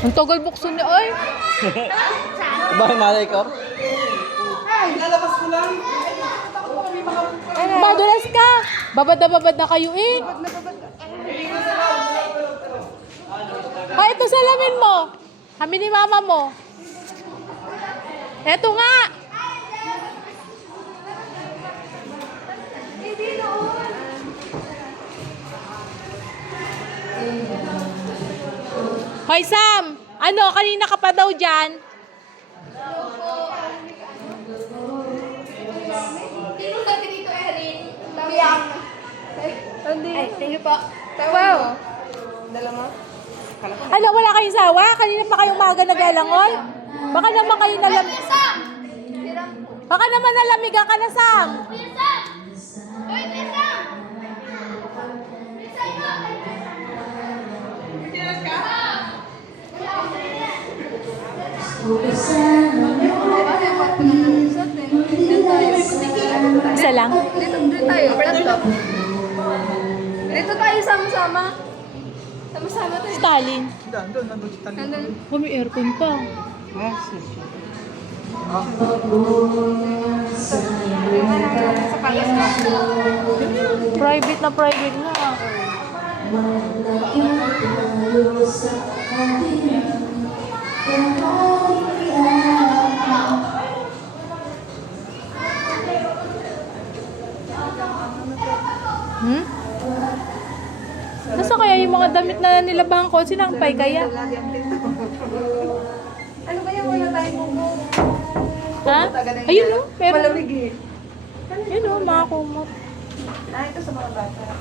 Ang tagal buksan niya, ay. Bakit malay ko? Lalabas ko lang. Madulas ka. Babad na kayo eh. Ay, ito salamin mo. Kami ni mama mo. Eto nga. Hoy Sam, ano, kanina ka pa daw dyan? Dito sabi dito, Erin. Biyak. Ay, Thank you po. wow. Dala mo? Ano, wala kayong sawa? Kanina pa kayong umaga naglalangon? Baka naman kayo nalamig. Sam! Hiram po. Baka naman nalamigan ka na, Sam. Kuya Sam! Uy, Kuya Sam! Isa lang. Dito tayo. Laptop. Dito tayo sama-sama. Sama-sama tayo. Stalin. Nandun si Tali. Nandun. Oh, may aircon pa. Sa palas ka. Private na private na. Hmm? Nasa kaya yung mga damit na nilabahan ko? Sinampay kaya? Ano ba yung wala tayong bubo? Ha? Ayun o, meron. Malamig eh. Yun o, mga kumot. Ah, ito sa mga bata.